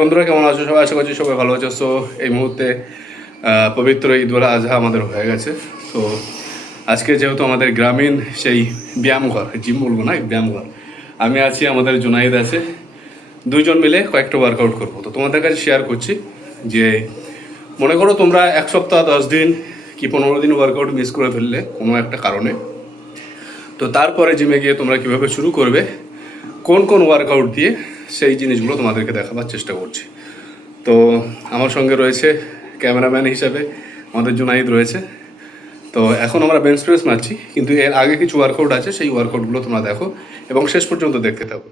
বন্ধুরা কেমন আছো সবাই? আশা করছি সবাই ভালো আছো। সো এই মুহূর্তে পবিত্র ঈদ উল আজহা আমাদের হয়ে গেছে। তো আজকে যেহেতু আমাদের গ্রামীণ সেই ব্যায়ামঘর, জিম বলবো না, ব্যায়ামঘর, আমি আছি, আমাদের জুনাইদ আছে, দুইজন মিলে কয়েকটা ওয়ার্কআউট করবো। তো তোমাদের কাছে শেয়ার করছি যে মনে করো তোমরা 1 সপ্তাহ 10 দিন কি 15 দিন ওয়ার্কআউট মিস করে ফেললে কোনো একটা কারণে, তো তারপরে জিমে গিয়ে তোমরা কীভাবে শুরু করবে, কোন কোন ওয়ার্কআউট দিয়ে, সেই জিনিসগুলো তোমাদেরকে দেখাবার চেষ্টা করছি। তো আমার সঙ্গে রয়েছে ক্যামেরাম্যান হিসাবে আমাদের জুনাইদ রয়েছে। তো এখন আমরা বেঞ্চ প্রেস মারছি, কিন্তু এর আগে কিছু ওয়ার্কআউট আছে, সেই ওয়ার্কআউটগুলো তোমরা দেখো এবং শেষ পর্যন্ত দেখতে থাকো।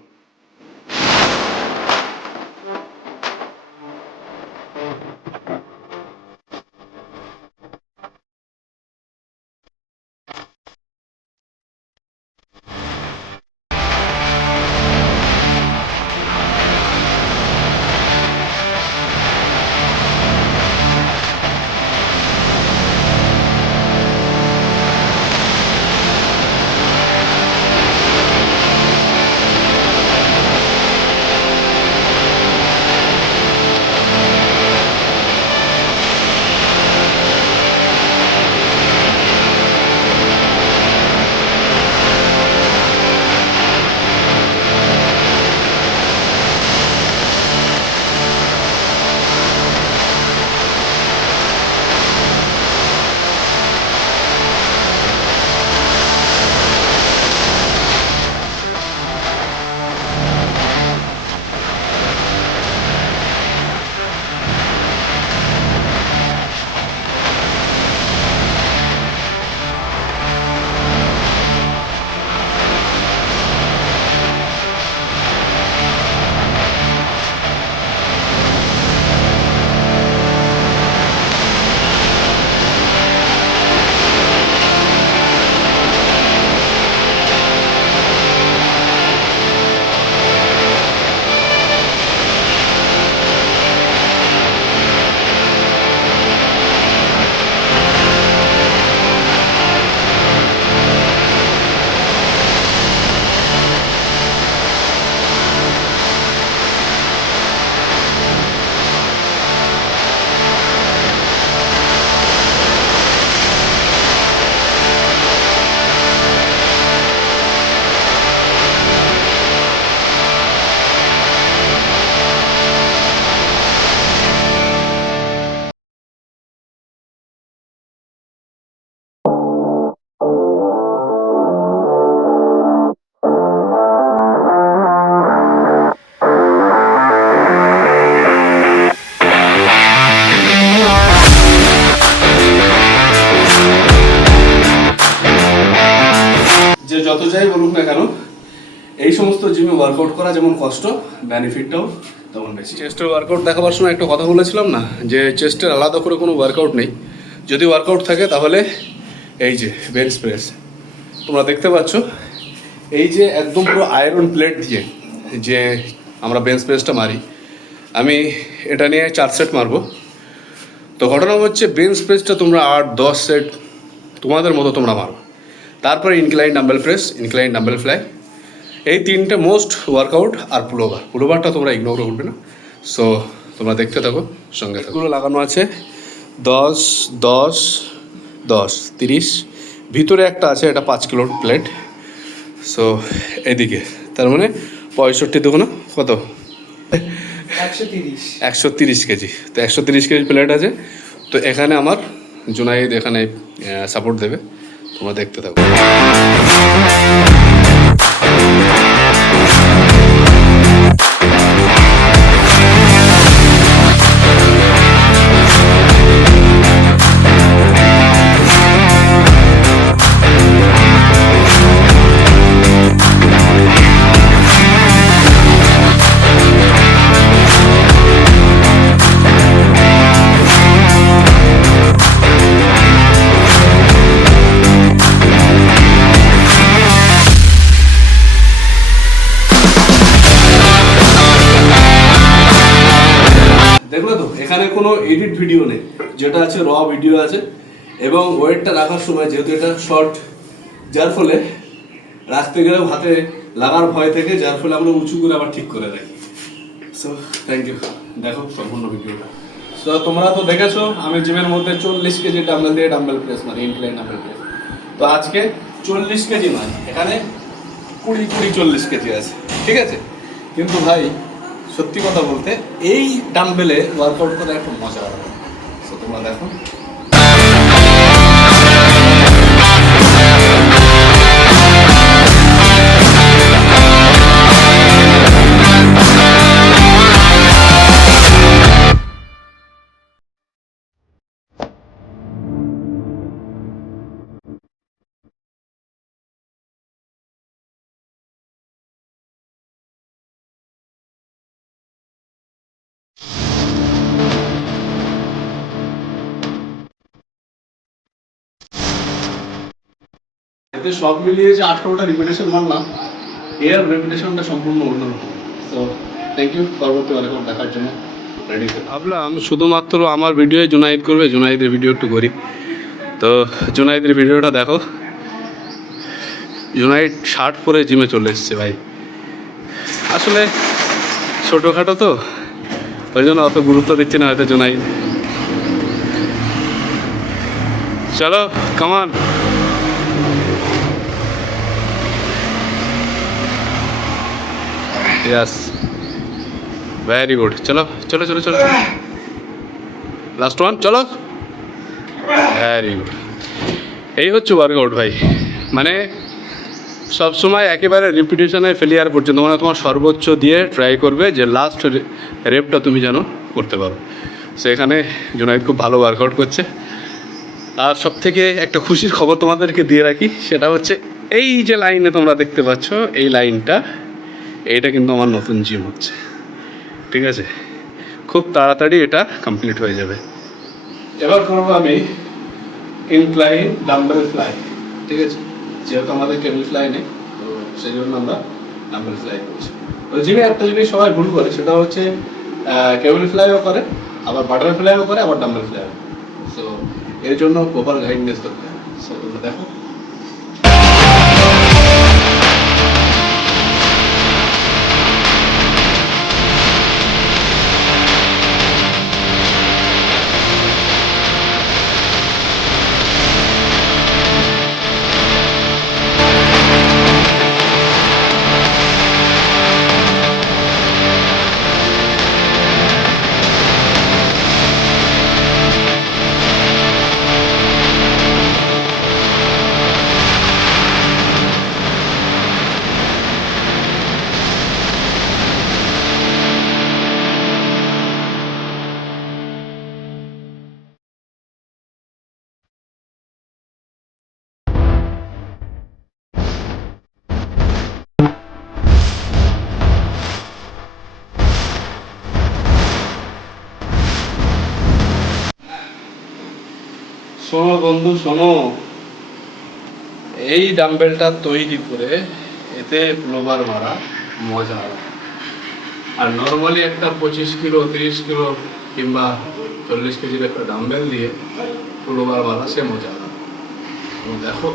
যে যত যাই বলুক না কেন, এই সমস্ত জিমে ওয়ার্কআউট করা যেমন কষ্ট, বেনিফিটটাও তেমন বেশি। চেস্টের ওয়ার্কআউট দেখাবার সময় একটা কথা বলেছিলাম না, যে চেস্টের আলাদা করে কোনো ওয়ার্কআউট নেই। যদি ওয়ার্কআউট থাকে তাহলে এই যে বেঞ্চ প্রেস তোমরা দেখতে পাচ্ছ, এই যে একদম পুরো আয়রন প্লেট দিয়ে যে আমরা বেঞ্চ প্রেসটা মারি, আমি এটা নিয়ে 4 সেট মারবো। তো ঘটনা হচ্ছে বেঞ্চ প্রেসটা তোমরা 8-10 সেট তোমাদের মতো তোমরা মারো। তারপরে incline dumbbell press, incline dumbbell fly, এই তিনটে মোস্ট ওয়ার্কআউট। আর পুলোভারটা তোমরা ইগনোর করবে না। সো তোমরা দেখতে থাকো, সঙ্গে থাকো। লাগানো আছে 10, 10, 10, 30, ভিতরে একটা আছে, এটা 5 কিলোর প্লেট। সো এদিকে তার মানে 65 দুগুণ কত, 130 কেজি। তো 130 কেজি প্লেট আছে। তো এখানে আমার জুনাইদ এখানে সাপোর্ট দেবে, তোমরা দেখতে থাকো। দেখলে তো এখানে কোনো এডিট ভিডিও নেই, যেটা আছে র ভিডিও আছে। এবং ওয়েটটা রাখার সময় যেহেতু এটা শর্ট, যার ফলে রাখতে গেলেও হাতে লাগার ভয় থেকে, যার ফলে আমরা উঁচু করে আবার ঠিক করে রাখি। So thank you. দেখো সম্পূর্ণ ভিডিওটা। সো তোমরা তো দেখেছো আমি জিমের মধ্যে 40 কেজি ডাম্বেল দিয়ে ডাম্বেল প্রেস মারি, ইনক্লাইন ডাম্বেল প্রেস। তো আজকে 40 কেজি নয়, এখানে 20-40 কেজি আছে, ঠিক আছে? কিন্তু ভাই সত্যি কথা বলতে এই ডাম্বেলে ওয়ার্কআউট করা একটু মজা হবে। সো তোমরা দেখো। এতে সব মিলিয়ে যে 18টা রিপিটেশন মারলাম, এর রেপুটেশনটা সম্পূর্ণ অন্যরকম। সো থ্যাংক ইউ পরবর্তী ওয়ার্কআউট দেখার জন্য। রেডি ভাবলাম শুধুমাত্র আমার ভিডিও জুনাইদ করবে, জুনাইদের ভিডিও একটু করি। তো জুনাইদের ভিডিওটা দেখো। জুনাইদ শার্ট পরে জিমে চলে এসছে ভাই। আসলে ছোটোখাটো তো, ওই জন্য অত গুরুত্ব দিচ্ছি না হয়তো জুনাইদ। চলো কামান। Yes very good. चलो चलो चलो चलो लास्ट वन चलो वेरी गुड। এই হচ্ছে ওয়ার্কআউট ভাই, মানে সবসময় একেবারে রিপিটেশনে ফেলিয়ার পর্যন্ত, মানে তোমার সর্বোচ্চ দিয়ে ট্রাই করবে যে লাস্ট রেপটা তুমি যেন করতে পারো। সেখানে জুনাইদ খুব ভালো ওয়ার্কআউট করছে। আর সব থেকে একটা খুশির খবর তোমাদেরকে দিয়ে রাখি, সেটা হচ্ছে এই যে লাইনে তোমরা দেখতে পাচ্ছ, এই লাইনটা, এইটা কিন্তু আমার নতুন জিম হচ্ছে, ঠিক আছে? খুব তাড়াতাড়ি এটা কমপ্লিট হয়ে যাবে। এবার করবো আমি ইনক্লাইন ডাম্বেল ফ্লাই, ঠিক আছে? যেহেতু আমাদের কেবল ফ্লাই নেই, তো সেই জন্য আমরা ডাম্বেল ফ্লাই করছি। ওই জিমে একটা জিনিস সবাই ভুল করে, সেটা হচ্ছে কেবল ফ্লাইও করে, আবার বাটার ফ্লাইও করে, আবার ডাম্বেল ফ্লাইও করে। সো এর জন্য প্রপার গাইডনেস দরকার। সো তোমরা দেখো। শোনো বন্ধু শোনো, এই ডাম্বেলটা তৈরি করে এতে পুলোবার মারা মজা আলাদা। আর নর্মালি একটা 25 কিলো 30 কিলো কিংবা 40 কেজির একটা ডাম্বেল দিয়ে পুলোবার মারা সে মজা আলাদা। দেখো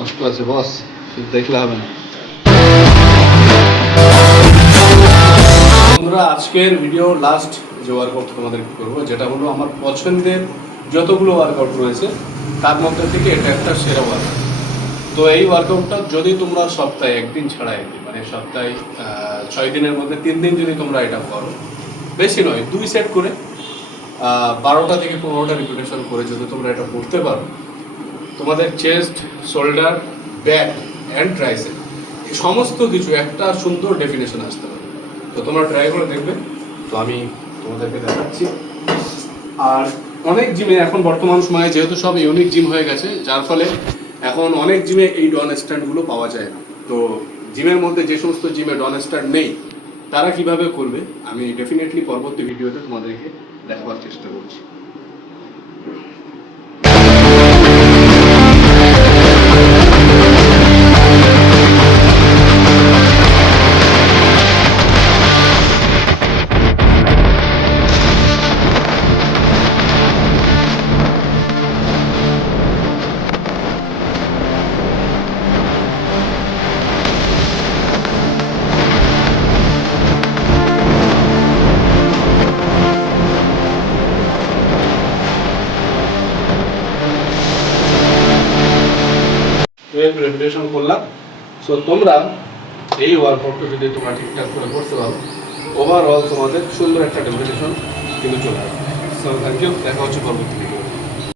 কষ্ট আছে বস, দেখলে হবে না। বন্ধুরা আজকের ভিডিও লাস্ট যে ওয়ার্কআউট তোমাদেরকে করবো, যেটা হলো আমার পছন্দের যতগুলো ওয়ার্কআউট রয়েছে তার মধ্যে থেকে এটা একটা সেরা ওয়ার্কআউট। তো এই ওয়ার্কআউটটা যদি তোমরা সপ্তাহে একদিন ছাড়া একদিন, মানে সপ্তাহে 6 দিনের মধ্যে 3 দিন যদি তোমরা এটা করো, বেশি নয় 2 সেট করে 12টা থেকে 15টা রিপিটেশন করে যদি তোমরা এটা করতে পারো, তোমাদের chest, shoulder, back and tricep এই সমস্ত কিছু একটা সুন্দর ডেফিনেশন আসতে পারে। তো তোমরা ট্রাই করে দেখবে। তো আমি তোমাদেরকে দেখাচ্ছি। আর অনেক জিমে এখন বর্তমান সময়ে যেহেতু সব ইউনিক জিম হয়ে গেছে, যার ফলে এখন অনেক জিমে এই ডন স্ট্যান্ডগুলো পাওয়া যায় না। তো জিমের মধ্যে যে সমস্ত জিমে ডন স্ট্যান্ড নেই, তারা কিভাবে করবে আমি ডেফিনেটলি পরবর্তী ভিডিওতে তোমাদেরকে দেখাবার চেষ্টা করছি। রেপিটেশন করলাম। সো তোমরা এই ওয়ার্কআউটটা যদি তোমরা ঠিকঠাক করে করতে পারো, ওভারঅল তোমাদের সুন্দর একটা ডেফিনেশন কিন্তু চলে আসবে। সো থ্যাংক ইউ, দেখা হচ্ছে পরবর্তী ভিডিও।